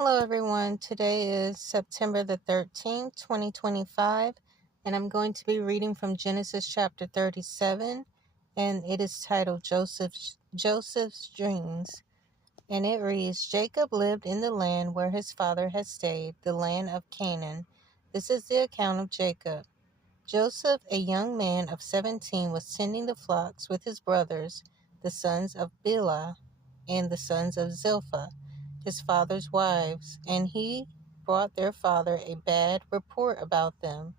Hello, everyone. Today is September the 13th, 2025, and I'm going to be reading from Genesis chapter 37, and it is titled Joseph's Dreams. And it reads, Jacob lived in the land where his father had stayed, the land of Canaan. This is the account of Jacob. Joseph, a young man of 17, was tending the flocks with his brothers, the sons of Bilhah and the sons of Zilpah, his father's wives, and he brought their father a bad report about them.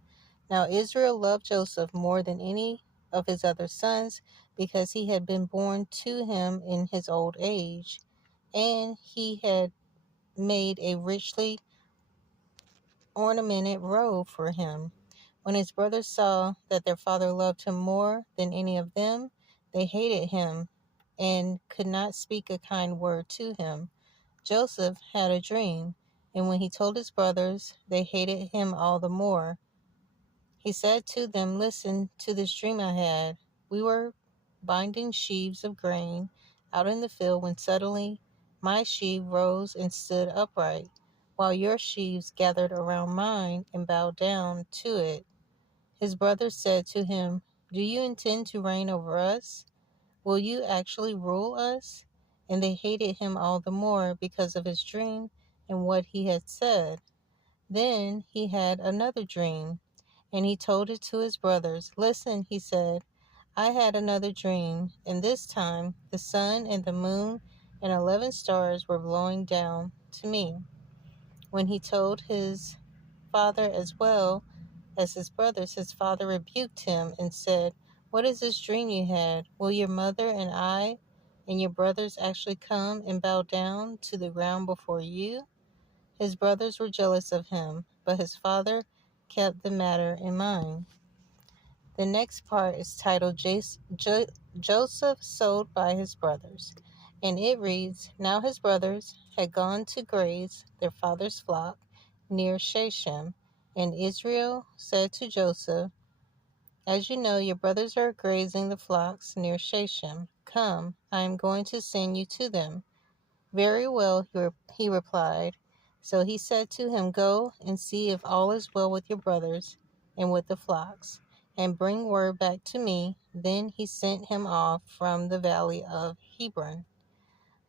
Now Israel loved Joseph more than any of his other sons, because he had been born to him in his old age, and he had made a richly ornamented robe for him. When his brothers saw that their father loved him more than any of them, they hated him and could not speak a kind word to him. Joseph had a dream, and when he told his brothers, they hated him all the more. He said to them, Listen to this dream I had. We were binding sheaves of grain out in the field when suddenly my sheaf rose and stood upright, while your sheaves gathered around mine and bowed down to it. His brothers said to him, Do you intend to reign over us? Will you actually rule us? And they hated him all the more because of his dream and what he had said. Then he had another dream, and he told it to his brothers. Listen, he said, I had another dream, and this time the sun and the moon and 11 stars were blowing down to me. When he told his father as well as his brothers, his father rebuked him and said, What is this dream you had? Will your mother and I and your brothers actually come and bow down to the ground before you? His brothers were jealous of him, but his father kept the matter in mind. The next part is titled Joseph Sold by His Brothers, and it reads, Now his brothers had gone to graze their father's flock near Shechem, and Israel said to Joseph, As you know, your brothers are grazing the flocks near Shechem. Come, I am going to send you to them. Very well, he replied. So he said to him, Go and see if all is well with your brothers and with the flocks, and bring word back to me. Then he sent him off from the valley of Hebron.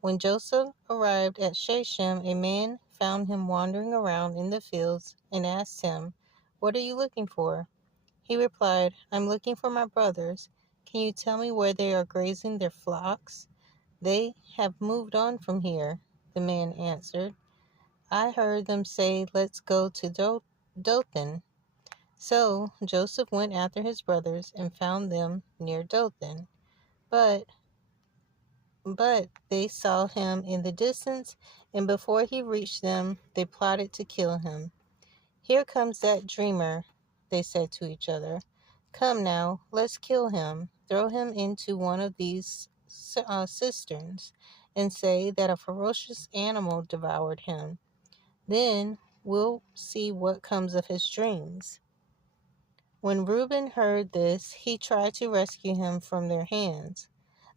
When Joseph arrived at Shechem, a man found him wandering around in the fields and asked him, What are you looking for? He replied, I'm looking for my brothers. Can you tell me where they are grazing their flocks? They have moved on from here, the man answered. I heard them say, Let's go to Dothan. So Joseph went after his brothers and found them near Dothan. But they saw him in the distance, and before he reached them, they plotted to kill him. Here comes that dreamer, they said to each other. Come now, let's kill him. Throw him into one of these cisterns and say that a ferocious animal devoured him. Then we'll see what comes of his dreams. When Reuben heard this, he tried to rescue him from their hands.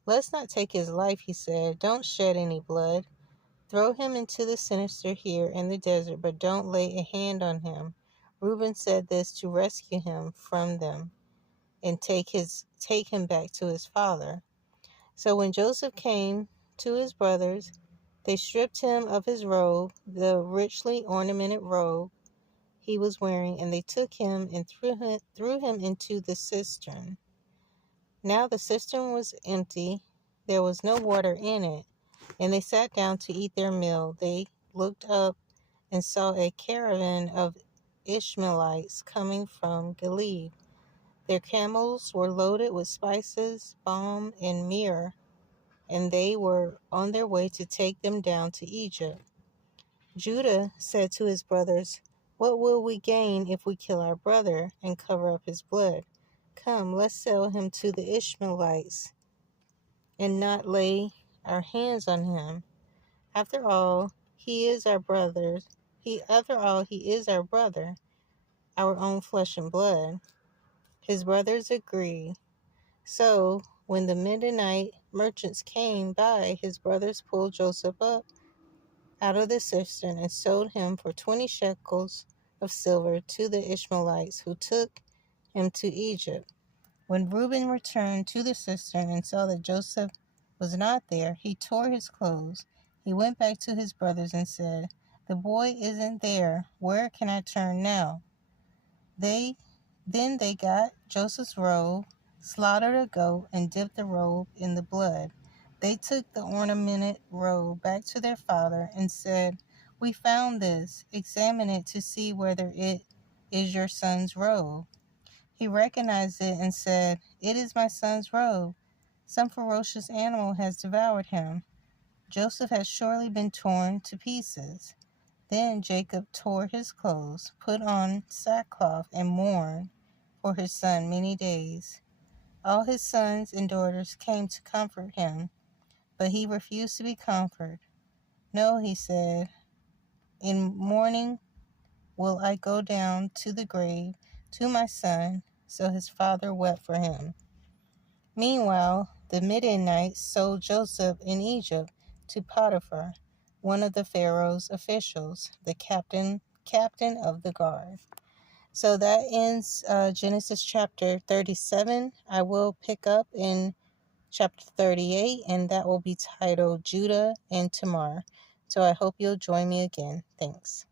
Let's not take his life, he said. Don't shed any blood. Throw him into the sinister here in the desert, but don't lay a hand on him. Reuben said this to rescue him from them and take him back to his father. So when Joseph came to his brothers, they stripped him of his robe, the richly ornamented robe he was wearing, and they took him and threw him into the cistern. Now the cistern was empty, there was no water in it, and they sat down to eat their meal. They looked up and saw a caravan of Ishmaelites coming from Gilead. Their camels were loaded with spices, balm, and myrrh, and they were on their way to take them down to Egypt. Judah said to his brothers, What will we gain if we kill our brother and cover up his blood? Come, let's sell him to the Ishmaelites and not lay our hands on him. After all, he is our brother. He is our brother, our own flesh and blood. His brothers agreed. So when the Midianite merchants came by, his brothers pulled Joseph up out of the cistern and sold him for 20 shekels of silver to the Ishmaelites who took him to Egypt. When Reuben returned to the cistern and saw that Joseph was not there, he tore his clothes. He went back to his brothers and said, "The boy isn't there. Where can I turn now?" Then they got Joseph's robe, slaughtered a goat, and dipped the robe in the blood. They took the ornamented robe back to their father and said, "We found this. Examine it to see whether it is your son's robe." He recognized it and said, "It is my son's robe. Some ferocious animal has devoured him. Joseph has surely been torn to pieces." Then Jacob tore his clothes, put on sackcloth, and mourned for his son many days. All his sons and daughters came to comfort him, but he refused to be comforted. "No," he said, "in mourning will I go down to the grave to my son." So his father wept for him. Meanwhile, the Midianites sold Joseph in Egypt to Potiphar, one of the Pharaoh's officials, the captain of the guard. So that ends Genesis chapter 37. I will pick up in chapter 38, and that will be titled Judah and Tamar. So I hope you'll join me again. Thanks.